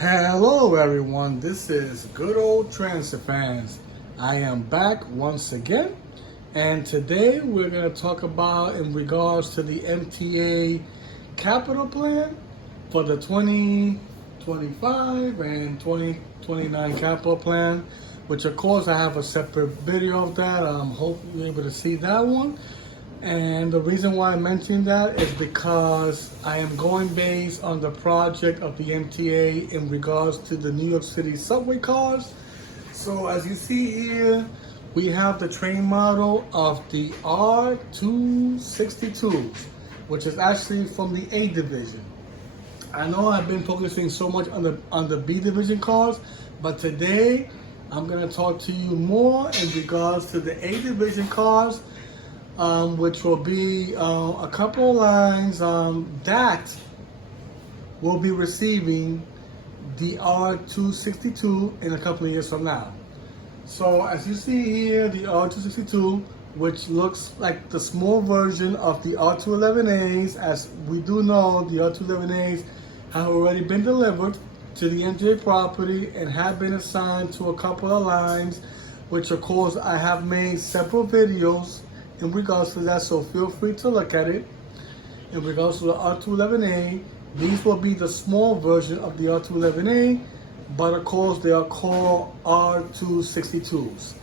Hello everyone, this is good old transit fans. I am back once again, and today we're going to talk about in regards to the MTA capital plan for the 2025 and 2029 capital plan, which of course I have a separate video of that. I hope you're able to see that one. And the reason why I mentioned that is because I am going based on the project of the MTA in regards to the New York City subway cars. So as you see here, we have the train model of the R262, which is actually from the A division. I know I've been focusing so much on the B division cars, but today I'm going to talk to you more in regards to the A division cars. Which will be a couple of lines that will be receiving the R262 in a couple of years from now. So as you see here, the R262, which looks like the small version of the R211As. As we do know, the R211As have already been delivered to the MTA property and have been assigned to a couple of lines, which of course I have made several videos in regards to that, so feel free to look at it. In regards to the R211A, these will be the small version of the R211A, but of course they are called R262s.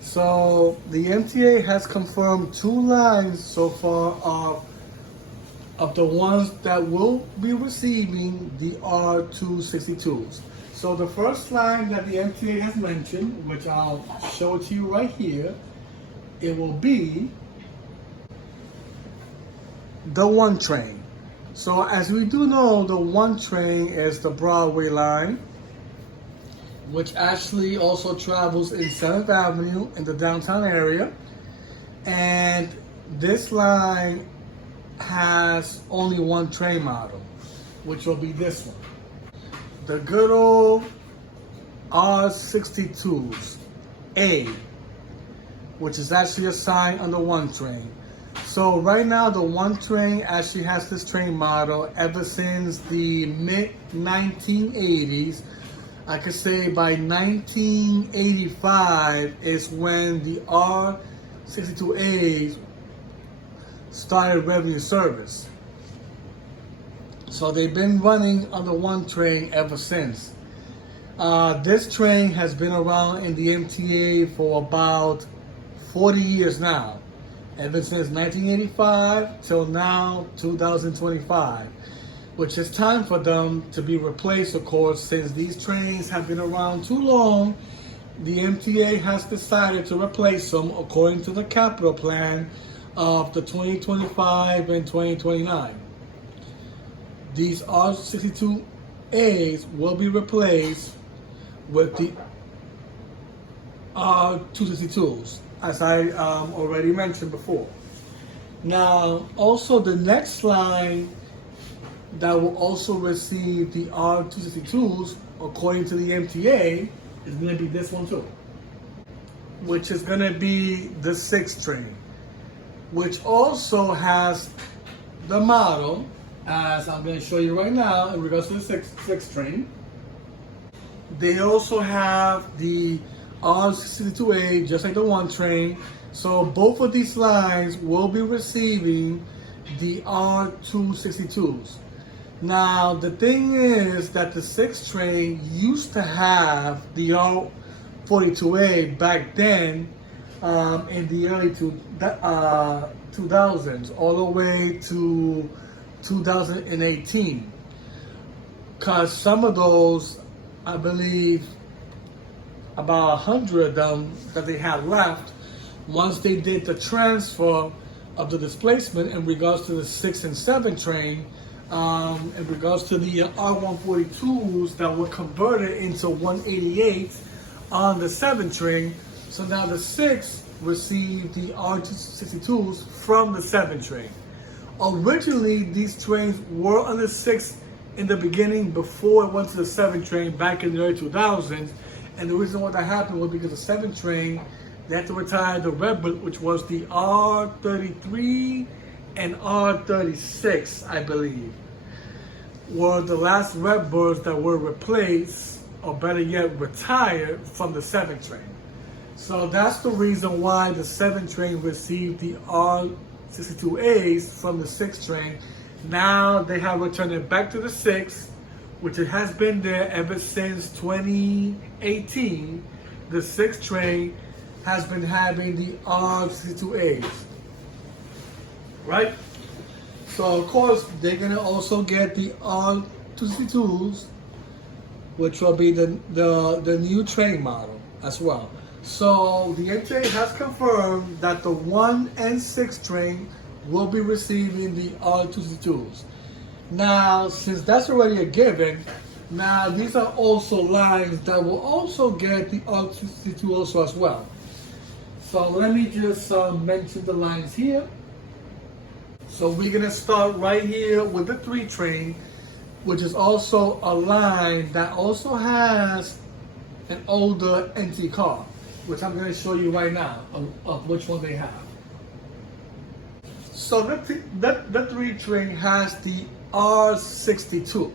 So the MTA has confirmed two lines so far of the ones that will be receiving the R262s. So the first line that the MTA has mentioned, which I'll show it to you right here, it will be the 1 train. So as we do know, the 1 train is the Broadway line, which actually also travels in 7th Avenue in the downtown area. And this line has only 1 train model, which will be this one. The good old R62s A, which is actually assigned on the 1 train. So right now the 1 train actually has this train model ever since the mid-1980s. I could say by 1985 is when the R62A started revenue service. So they've been running on the 1 train ever since. This train has been around in the MTA for about 40 years now, ever since 1985 till now 2025, which is time for them to be replaced, of course. Since these trains have been around too long, the MTA has decided to replace them according to the capital plan of the 2025 and 2029. These R62As will be replaced with the R262s, as I already mentioned before. Now, also the next line that will also receive the R262s, according to the MTA, is going to be this one too, which is going to be the 6 train, which also has the model, as I'm going to show you right now in regards to the 6 train. They also have the R62A, just like the 1 train. So both of these lines will be receiving the R262s. Now the thing is that the 6 train used to have the R42A back then, in the early 2000s, all the way to 2018. Because some of those, I believe, about 100 of them that they had left, once they did the transfer of the displacement in regards to the 6 and 7 train, in regards to the R142s that were converted into 188s on the 7 train. So now the 6 received the R262s from the 7 train. Originally, these trains were on the 6 in the beginning before it went to the 7 train back in the early 2000s. And the reason why that happened was because the 7 train, they had to retire the red book, which was the R33 and R36, I believe. were the last Redbirds that were replaced, or better yet, retired from the 7 train. So that's the reason why the 7 train received the R62As from the 6 train. Now they have returned it back to the 6, which it has been there ever since 2018. The 6 train has been having the R62As, right? So of course they're gonna also get the R262s, which will be the new train model as well. So the MTA has confirmed that the 1 and 6 train will be receiving the R262s. Now, since that's already a given, now these are also lines that will also get the R262 also as well. So let me just mention the lines here. So we're gonna start right here with the 3 train, which is also a line that also has an older NT car, which I'm gonna show you right now of which one they have. So the 3 train has the R62.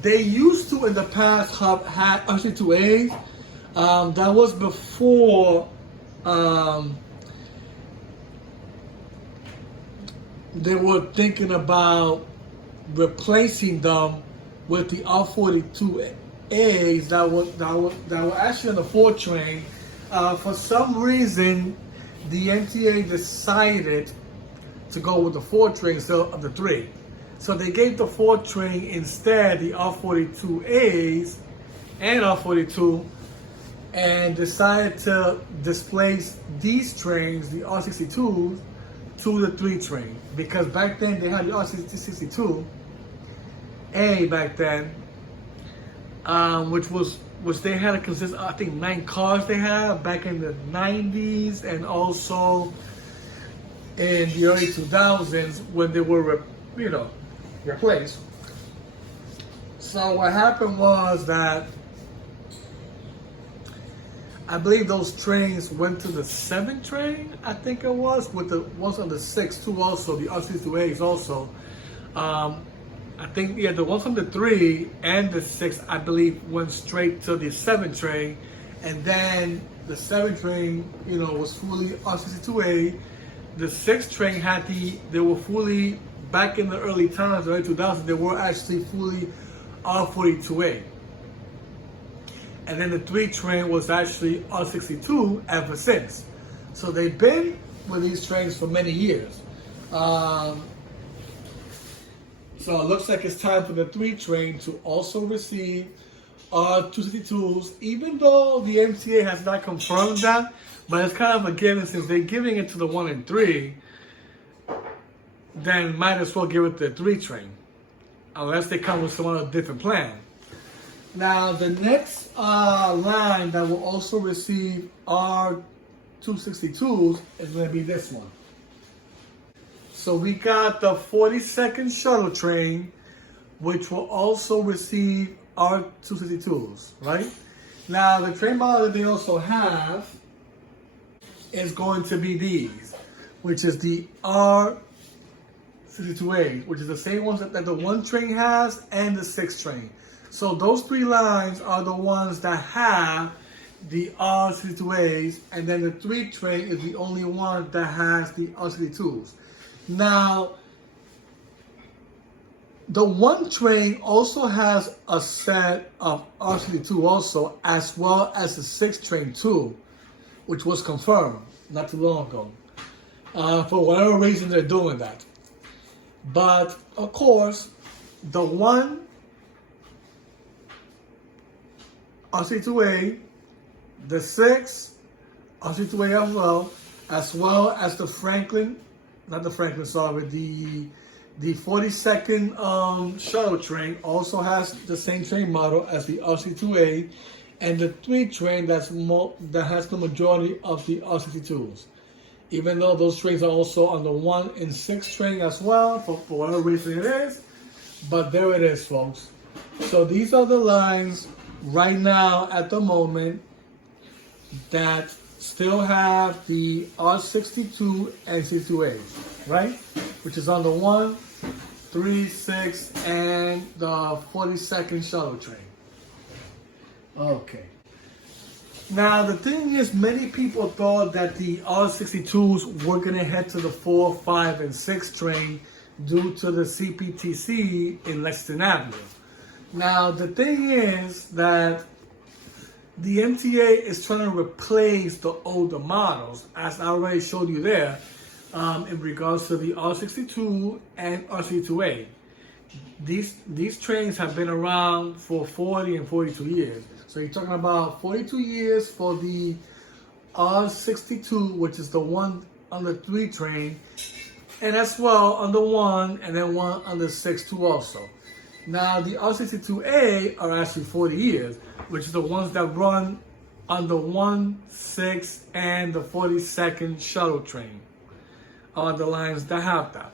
They used to in the past have had R62As. That was before they were thinking about replacing them with the R42As that were actually on the 4 train. For some reason, the MTA decided to go with the 4 train instead of the 3. So they gave the 4 train instead the R42As and R42, and decided to displace these trains, the R62s, to the 3 train. Because back then they had the R62A back then, which they had to consist of, I think, 9 cars they had back in the 90s and also in the early 2000s when they were, replaced. So what happened was that I believe those trains went to the 7 train, I think it was, with the ones on the 6 too also, the R62As also. I think, the ones from the 3 and the 6, I believe, went straight to the 7 train. And then the 7 train, was fully R62A. The 6 train they were fully, back in the early times, the early 2000s, they were actually fully R42A. And then the 3 train was actually R62 ever since. So they've been with these trains for many years. So it looks like it's time for the 3 train to also receive R262s, even though the MTA has not confirmed that, but it's kind of a given since they're giving it to the 1 and 3, then might as well give it to the 3 train, unless they come with some other different plan. Now, the next line that will also receive R262s is going to be this one. So we got the 42nd Shuttle train, which will also receive R262s, right? Now, the train model that they also have is going to be these, which is the R62A, which is the same ones that the 1 train has and the 6 train. So those 3 lines are the ones that have the R62As, and then the 3 train is the only one that has the R62s. Now, the 1 train also has a set of R62 also, as well as the 6 train too, which was confirmed not too long ago. For whatever reason, they're doing that. But of course, the 1 R62A, the 6 R62A as well as the the 42nd Shuttle train also has the same train model as the R62A, and the 3 train that has the majority of the R62s. Even though those trains are also on the 1 and 6 train as well, for whatever reason it is. But there it is, folks. So these are the lines right now at the moment that still have the R62 and 62A, right? Which is on the 1, 3, 6, and the 42nd shuttle train. Okay. Now the thing is, many people thought that the R62s were gonna head to the 4, 5, and 6 train due to the CBTC in Lexington Avenue. Now the thing is that the MTA is trying to replace the older models, as I already showed you there, in regards to the R62 and R62A. These trains have been around for 40 and 42 years. So you're talking about 42 years for the R62, which is the 1 under 3 train, and as well under 1 and then 1 under 6 too also. Now the R62A are actually 40 years, which is the ones that run on the 1, 6, and the 42nd shuttle train, are the lines that have that.